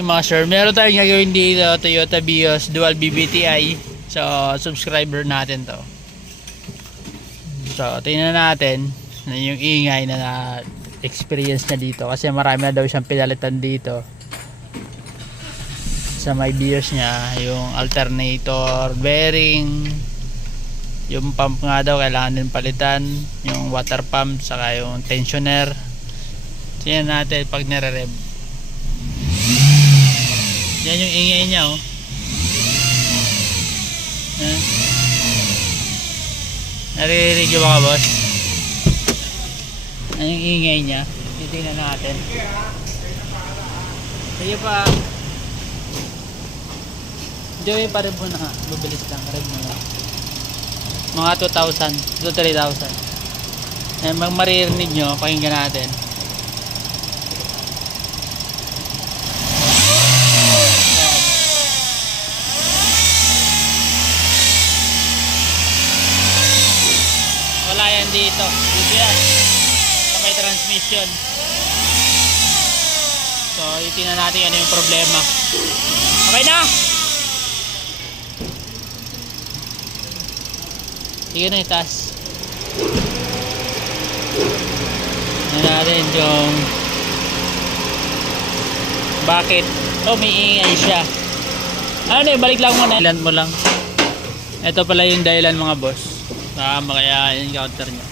Master, meron tayong gagawin dito, Toyota Vios Dual BBTI. So, subscriber natin to. So, tingnan natin yung ingay na experience niya dito. Kasi marami na daw siyang pinalitan dito. Sa may Vios niya, yung alternator, bearing, yung pump nga daw, kailangan din palitan. Yung water pump, saka yung tensioner. Tingnan natin pag nire-rev. Yan yung ingay niya, oh. Naririnig yung mga boss. Yan yung ingay niya. Titingnan natin. Sige pa. Joey pa rin po na. Bubilis lang. Red mo lang. Mga 2,000 to 3,000. Yan, maririnig nyo. Pakinggan natin. Wala yan dito. Dito yan. Sa may transmission. So, itingnan natin ano yung problema. Okay na! Sige na, itaas. Tingnan natin yung bakit umiingay siya. Ano, balik lang muna. Dahilan mo lang. Ito pala yung dahilan, mga boss. Kaya yung counter nya.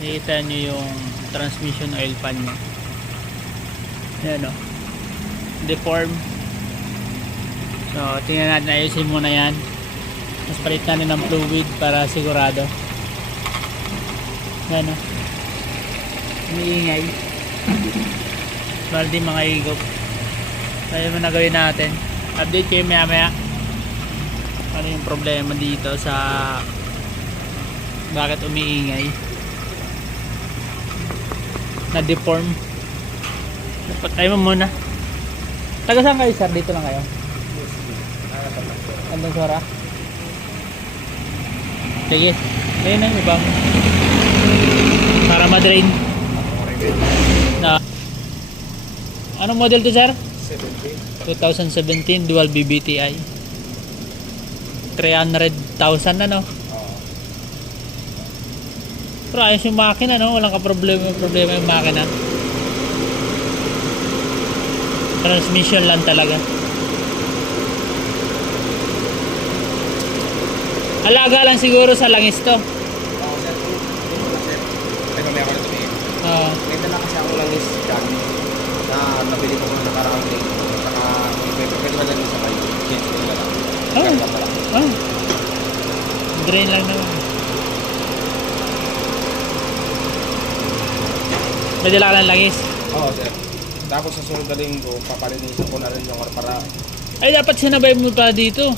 Nakita nyo yung transmission oil pan nya. Yan o. Deform. So tingnan natin, ayusin muna yan. Mas palit natin ng fluid para sigurado. Yan o. Umiingay. Bali di mga higop. Kaya mo na gawin natin. Update kayo maya maya. Ano yung problema dito sa bakit umiingay, na deform. Patay mo muna. Taga saan kayo, sir? Dito lang kayo? Andang sora? Sige, ngayon na yung ibang para ma-drain na. Anong model to, sir? 2017 dual BBTI. 300,000 na, no? Pero ayos yung makina, no? Walang problema yung makina. Transmission lang talaga. Alaga lang siguro sa langis to. Oo, sir. Teka, may ako na tumingin. Oo. May dala kasi ako langis dyan na nabili ko kung nakaraang day. Saka pwede ba lang sa kayo? Change ko na lang. Oh. Drain lang naman. May dala ka ng langis? Oo, sir. Tapos sa sunod na linggo, papalinisan ko na rin yung para... Ay, dapat sinabay mo pa dito.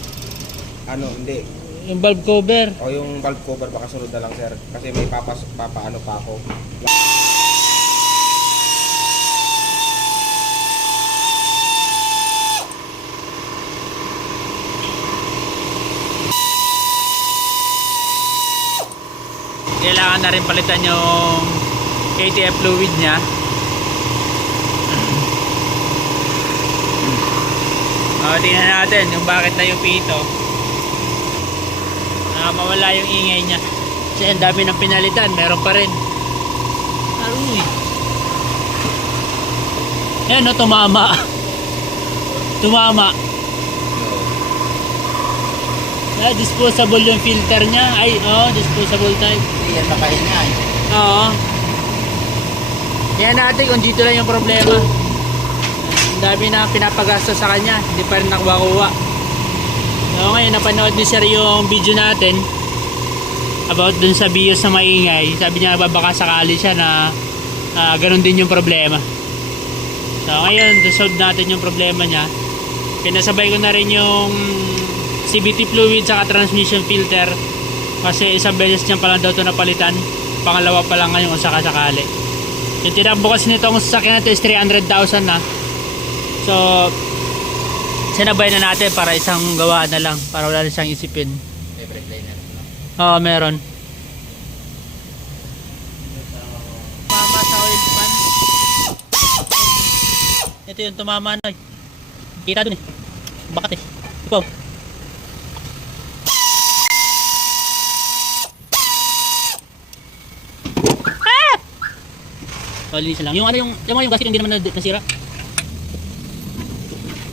Ano, hindi. Yung valve cover. O yung valve cover baka sunod na lang, sir. Kasi may papaano pa ako. Kailangan na rin palitan yung KTF fluid nya. Tingnan natin yung bakit na yung pito mawala yung ingay nya. Kasi ang dami ng pinalitan, meron pa rin. Aruy. Yan, no, tumama. Disposable yung filter nya. Ay, disposable type. Hindi yan nakahinga eh. Oo. Yan natin kung dito lang yung problema. Ang dami na pinapagastos sa kanya, hindi pa rin nakuha. So ngayon, napanood ni sir yung video natin about dun sa Vios na maingay. Sabi niya baka sakali siya na ganun din yung problema. So ngayon, resolve natin yung problema niya. Pinasabay ko na rin yung CVT fluid saka transmission filter. Kasi isang beses niya pala daw ito napalitan. Pangalawa pa lang ngayon kung sakasakali. Yung tinakbo kasi nitong sasakyan natin is 300,000 na. So sinabay na natin para isang gawa na lang, para wala na siyang isipin. May brake liner. Oo, meron. Mama sa oil pan. Ito yung tumama na. Kita dun eh. Bakat eh. Ipaw. Ah! So, linisin lang. Yung ano yung gasket hindi naman nasira.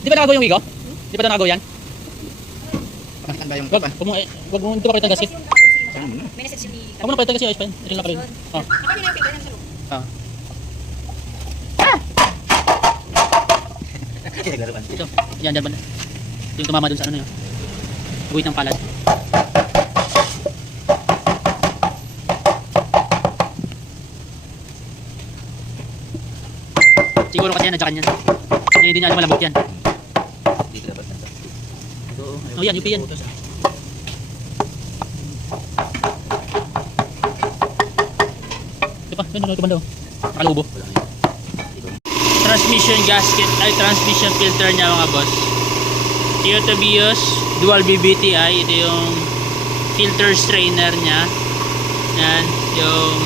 Di ba nakagaw yung wigo? Di ba nakagaw yan? Saan ba yung Wag mo, hindi pa palitan gasket. May message ni... Huwag mo na palitan kasi ayos pa yun. Ito lang pa rin. Oh. Nakami na yung filter ng sa loob. Ah. Ito, yan dyan ba na? Ito yung tumama dun sa ano yun. Guhit ng palad. Siguro kasi yan, nadyakan yan. Hindi niya alam malambot yan. Dito dapat nasa. Oh yan, UP yan. Ito pa, ito pa daw. Nakalubo. Transmission gasket ay transmission filter niya mga boss. Toyota Vios dual BBTI. Ito yung filter strainer niya. Yan yung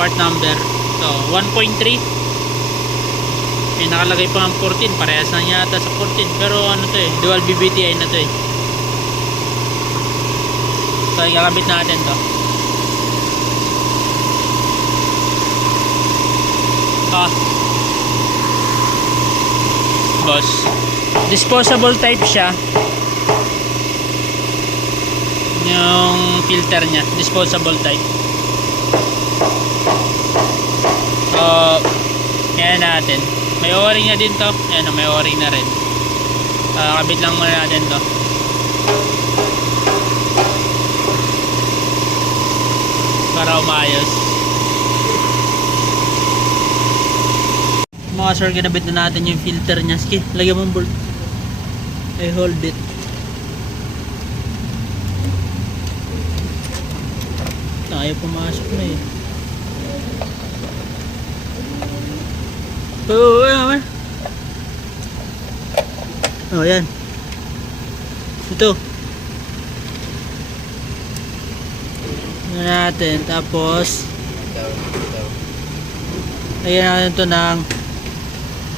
part number. So 1.3. May nakalagay pa ng 14. Parehas na yata sa 14. Pero ano to eh, dual BBTI na to eh. So ikakabit natin to. Boss, disposable type siya yung filter nya, disposable type. So yan natin, may o-ring na din to. Yan, may o-ring na rin. Kabit lang muna natin to para umayos. Mga sir, kinabit na natin yung filter nya. Sige, lagyan mo yung bolt. I hold it. Ayaw pumasok na eh. Oh, yan. Ito. Yan natin. Tapos lagyan natin ito ng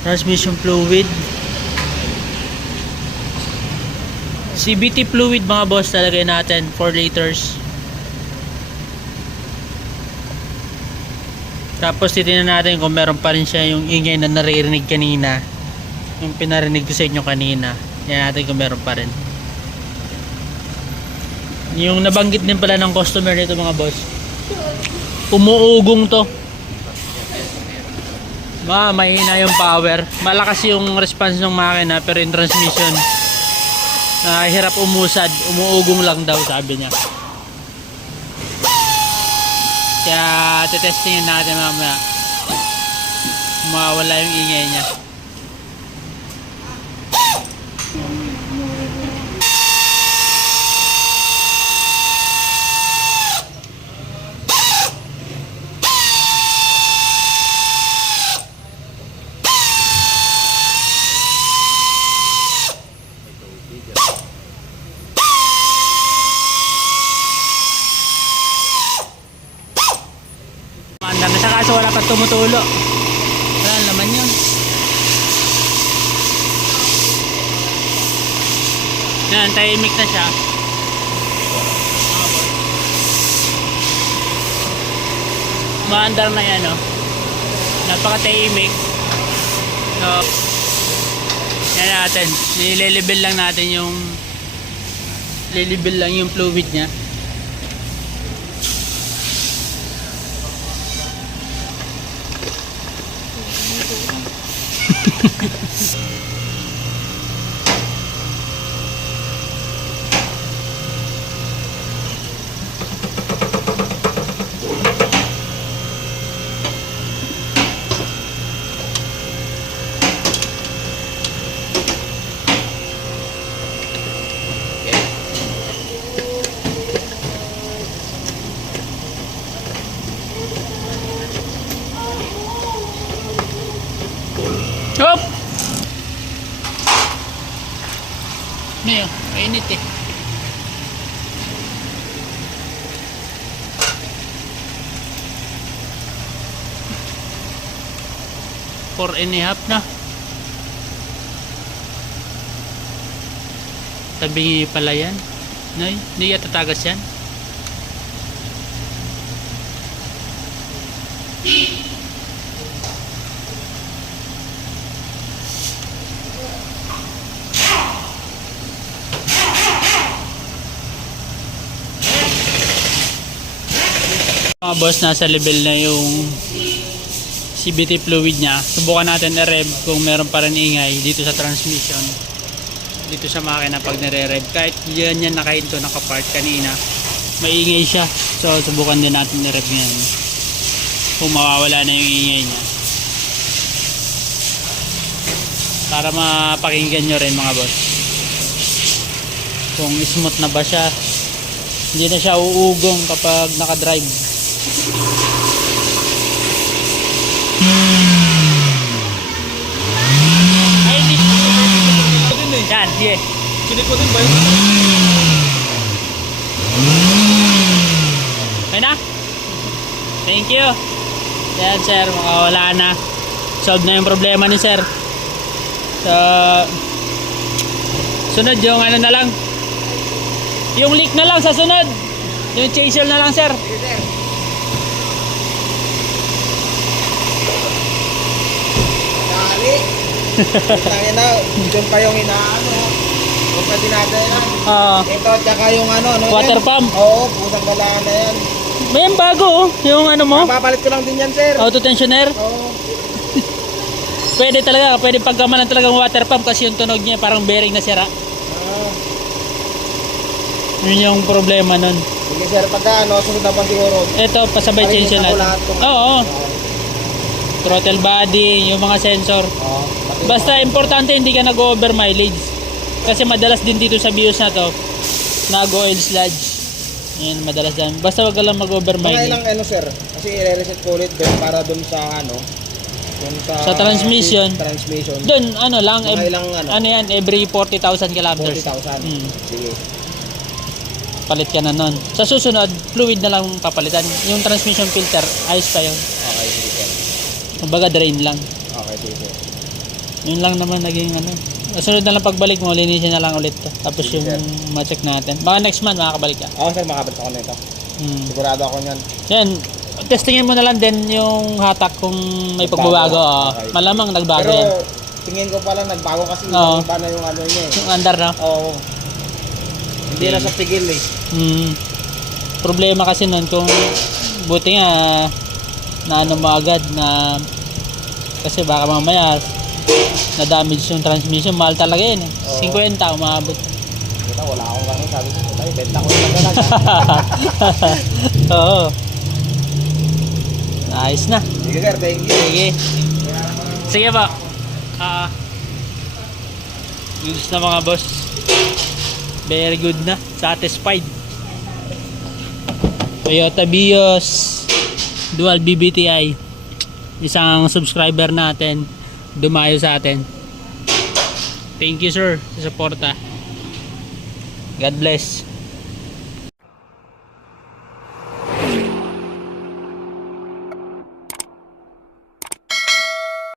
transmission fluid. CVT fluid mga boss, talagay natin 4 liters. Tapos titingnan natin kung meron pa rin siya yung ingay na naririnig kanina, yung pinarinig ko sa inyo kanina. Yan natin kung meron pa rin. Yung nabanggit din pala ng customer nito mga boss, umuugong to. Mahina yung power, malakas yung response ng makina, pero yung transmission hirap umusad, umuugong lang daw sabi niya. Kaya tetestingin natin mamaya mawala yung ingay niya. Sa kaso wala pa tumutulo. Wala naman yun. Yan, tahimik na siya. Maandar na yan, oh. Napaka-tahimik. So, yan natin. Nililibel lang natin yung lilibel lang yung fluid niya. Hop! Ngayon, mainit eh. 4.5 na. Tabingi pala yan. Nay, hindi ka tatagas yan. Mga boss, nasa level na yung CVT fluid niya. Subukan natin i-rev kung meron pa rin ingay dito sa transmission, dito sa makina pag nire-rev. Kahit yan nakahinto, nakapark kanina, maingay siya. So subukan din natin i-rev ngayon kung mawawala na yung ingay niya, para mapakinggan nyo rin mga boss kung smooth na ba siya, hindi na siya uugong kapag nakadrive. Ay, hindi. Yan, sige. Sinit ko din ba yun? Okay na? Thank you. Yan sir, makawala na. Solve na yung problema ni sir. So, sunod yung ano na lang. Yung leak na lang sa sunod. Yung chaser na lang sir. Dali. Tangin na, dyan pa yung inaano. Huwag pa dinadala yan. Ito, tsaka yung ano, no? Water yan? pump. Oo, pusang galaan na yan. May yung bago oh. Yung ano mo, Papapalit ko lang din yan, sir. auto tensioner. Oo. Pwede talaga, pwede pagkamalan talagang water pump kasi yung tunog niya parang bearing na sira. Yun yung problema nun. Sige, sir, pagka ano, sunod na pa siguro. Ito, pasabay change Palitan natin. ko lahat tong- Oo. Throttle body, yung mga sensor. Oo. Basta importante hindi ka nag-over mileage. Kasi madalas din dito sa BIOS na to, nag-oil sludge. Yan, madalas din. Basta wag ka lang mag-over Mga mileage. ilang ano, sir? Kasi i-reset ko ulit doon para doon sa ano, doon Sa transmission. Transmission. Doon, ano lang, Mga ilang ano? ano yan, every 40,000 kilometers. 40,000. Hmm. Sige. Palit ka na nun. Sa susunod, fluid na lang papalitan. Yung transmission filter, ayos pa yun. Okay, sige, sir. Kumbaga drain lang. Okay, sige, sir. Yun lang naman naging ano. Sunod na lang pagbalik mo, linisin na lang ulit to. Tapos Sige, yung sir. ma-check natin. Baka next month makakabalik ka. Oo, sir, makabalik ako nito. Sigurado ako niyan. Yan, testingin mo na lang din yung hatak kung may Nagbago. pagbabago. Okay. Malamang nagbago Pero yan. tingin ko pala nagbago kasi Oo. iba na yung ano niya eh. Yung andar na. Oo. Hindi na sa pigil eh. Problema kasi nun kung buti nga na ano mo agad na kasi baka mamaya na damage yung transmission, mahal talaga yun eh. Oo. 50 umabot. Kita, wala akong ganun. Sabi ko, tayo, benta ko na talaga. Oo. Ayos na. Sige, sir, thank you. Sige. Sige pa. Goods na mga boss. Very good na. Satisfied. Toyota Vios Dual BBTI. Isang subscriber natin dumayo sa atin. Thank you sir sa suporta. God bless.